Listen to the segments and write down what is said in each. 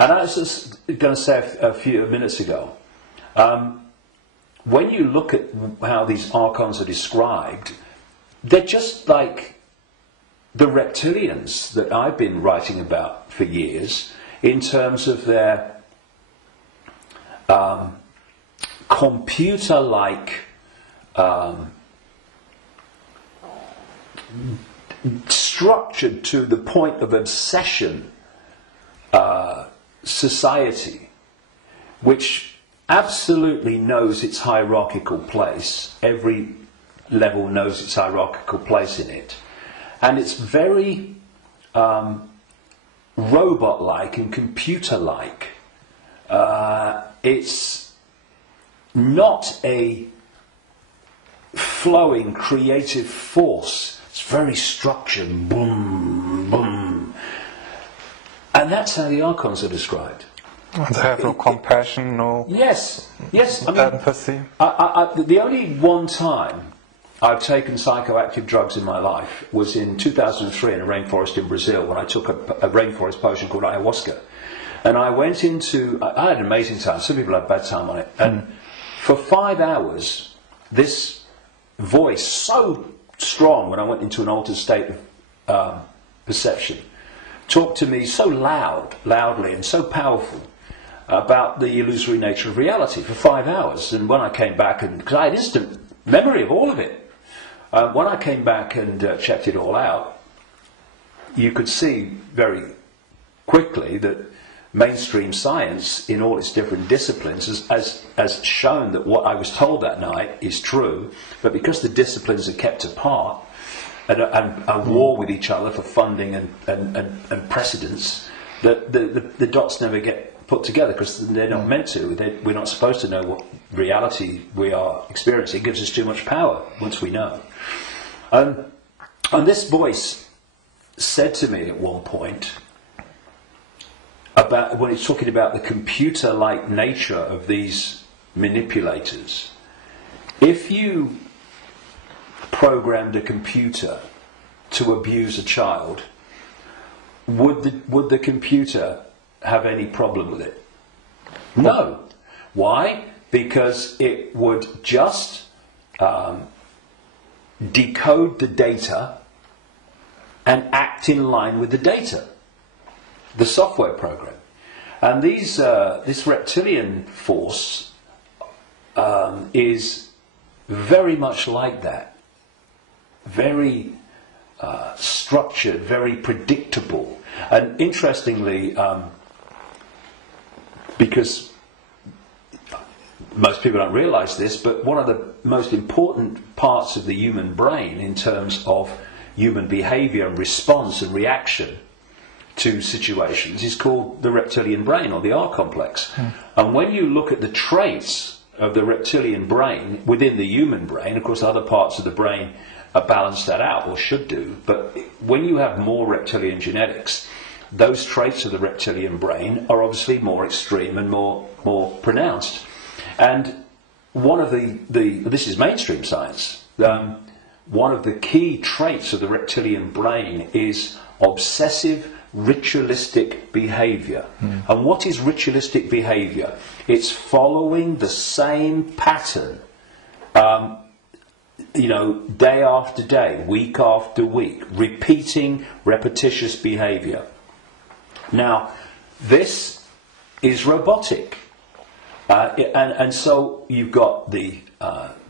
And I was just going to say a few minutes ago, when you look at how these archons are described, they're just like the reptilians that I've been writing about for years, in terms of their computer-like structured to the point of obsession society, which absolutely knows its hierarchical place. Every level knows its hierarchical place in it, and it's very robot-like and computer-like. It's not a flowing creative force. It's very structured, boom, boom. And that's how the archons are described. They have no compassion, no yes, I mean, empathy. The only one time I've taken psychoactive drugs in my life was in 2003 in a rainforest in Brazil, when I took a rainforest potion called ayahuasca. And I went into, I had an amazing time. Some people had a bad time on it. And for 5 hours, this voice, so strong when I went into an altered state of perception, talked to me so loudly and so powerful about the illusory nature of reality for 5 hours. And when I came back, and because I had instant memory of all of it, when I came back and checked it all out, you could see very quickly that mainstream science, in all its different disciplines, has shown that what I was told that night is true, but because the disciplines are kept apart and are war with each other for funding and precedence, that the dots never get put together, because they're not meant to. We're not supposed to know what reality we are experiencing. It gives us too much power once we know. And this voice said to me at one point, about when it's talking about the computer-like nature of these manipulators, if you programmed a computer to abuse a child, would the computer have any problem with it? No. Why? Because it would just decode the data and act in line with the data, the software program. And this reptilian force is very much like that. Very structured, very predictable. And interestingly, because most people don't realise this, but one of the most important parts of the human brain in terms of human behaviour and response and reaction to situations is called the reptilian brain, or the R complex. And when you look at the traits of the reptilian brain within the human brain, of course other parts of the brain balance that out, or should do, but when you have more reptilian genetics, those traits of the reptilian brain are obviously more extreme and more pronounced. And one of this is mainstream science, one of the key traits of the reptilian brain is obsessive ritualistic behaviour. And what is ritualistic behaviour? It's following the same pattern, day after day, week after week, repeating repetitious behaviour. Now, this is robotic, and so you've got the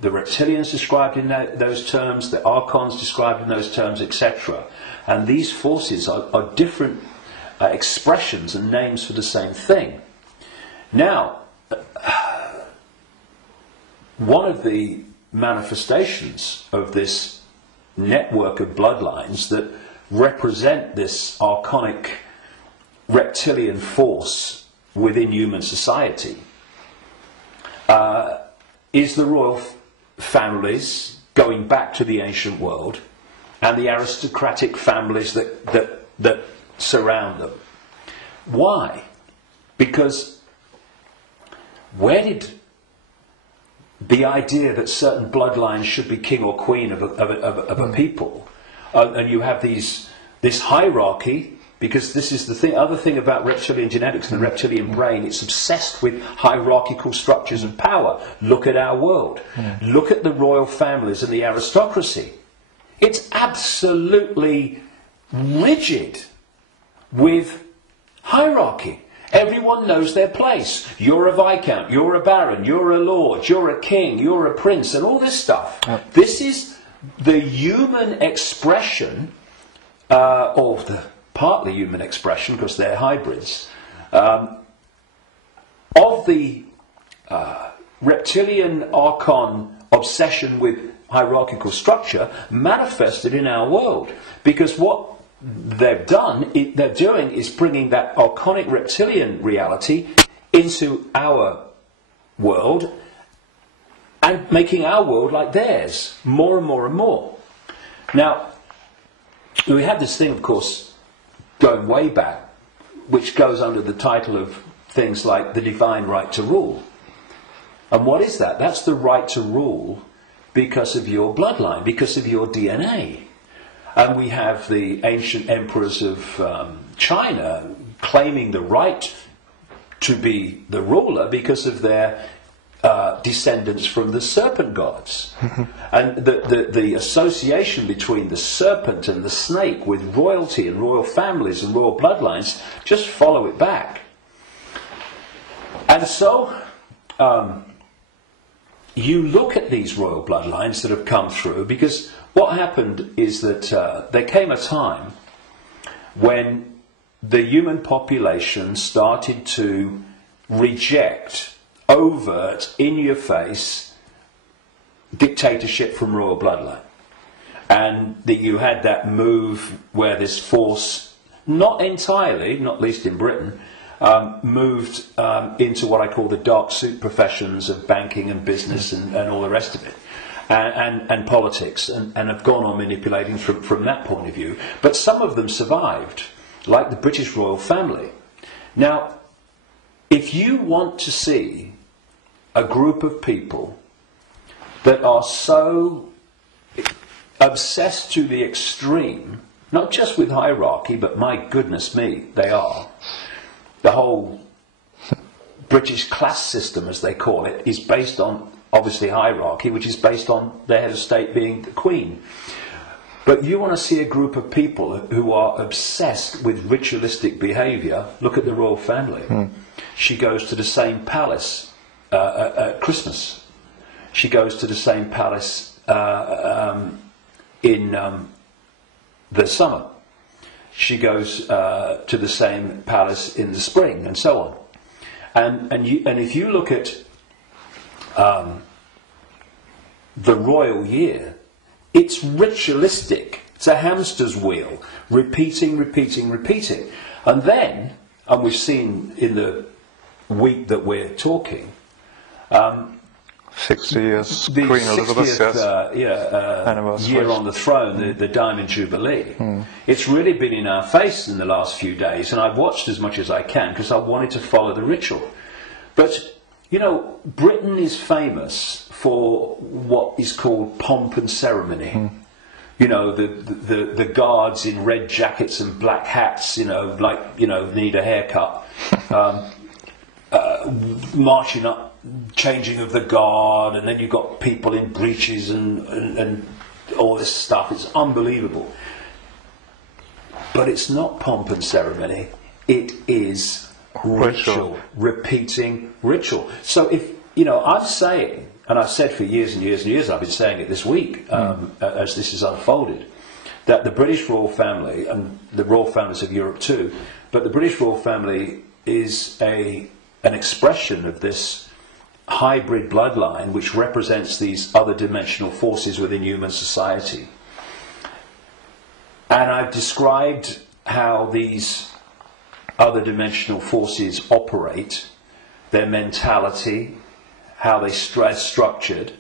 reptilians described in those terms, the archons described in those terms, etc. And these forces are different expressions and names for the same thing. Now, one of the manifestations of this network of bloodlines that represent this archonic reptilian force within human society is the royal families going back to the ancient world, and the aristocratic families that surround them. Why? Because where did the idea that certain bloodlines should be king or queen of a people, and you have this hierarchy because this is the other thing about reptilian genetics and the reptilian brain. It's obsessed with hierarchical structures of power. Look at our world. Look at the royal families and the aristocracy. It's absolutely rigid with hierarchy. Everyone knows their place. You're a viscount, you're a baron, you're a lord, you're a king, you're a prince, and all this stuff. This is the human expression, or the partly human expression, because they're hybrids, of the reptilian archon obsession with hierarchical structure manifested in our world. Because what they're doing is bringing that archonic reptilian reality into our world and making our world like theirs, more and more and more. Now, we have this thing, of course, going way back, which goes under the title of things like the divine right to rule. And what is that? That's the right to rule because of your bloodline, because of your DNA. And we have the ancient emperors of China claiming the right to be the ruler because of their descendants from the serpent gods. And the association between the serpent and the snake with royalty and royal families and royal bloodlines, just follow it back. And so you look at these royal bloodlines that have come through, because what happened is that there came a time when the human population started to reject overt, in-your-face dictatorship from royal bloodline. And that you had that move where this force, not entirely, not least in Britain, moved into what I call the dark suit professions of banking and business and all the rest of it. And politics, and have gone on manipulating from that point of view. But some of them survived, like the British royal family. Now, if you want to see a group of people that are so obsessed to the extreme, not just with hierarchy, but my goodness me, they are. The whole British class system, as they call it, is based on obviously hierarchy, which is based on the head of state being the Queen. But you want to see a group of people who are obsessed with ritualistic behaviour. Look at the royal family. She goes to the same palace at Christmas. She goes to the same palace in the summer. She goes to the same palace in the spring, and so on. And if you look at the royal year, it's ritualistic. It's a hamster's wheel, repeating. And then, and we've seen in the week that we're talking, 60 years, the Queen Elizabeth, 60th year on the throne, the Diamond Jubilee. It's really been in our face in the last few days, and I've watched as much as I can because I wanted to follow the ritual. But, you know, Britain is famous for what is called pomp and ceremony. You know, the guards in red jackets and black hats, you know, like, you know, need a haircut, marching up, changing of the guard, and then you've got people in breeches and all this stuff. It's unbelievable. But it's not pomp and ceremony. It is ritual, repeating ritual. So if, you know, I'm saying, and I've said for years and years and years, I've been saying it this week, as this has unfolded, that the British royal family, and the royal families of Europe too, but the British royal family is an expression of this hybrid bloodline which represents these other dimensional forces within human society. And I've described how these other dimensional forces operate, their mentality, how they structured.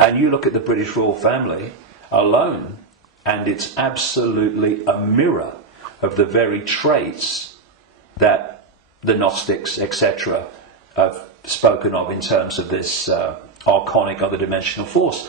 And you look at the British royal family alone, and it's absolutely a mirror of the very traits that the Gnostics, etc., have spoken of in terms of this archonic other dimensional force.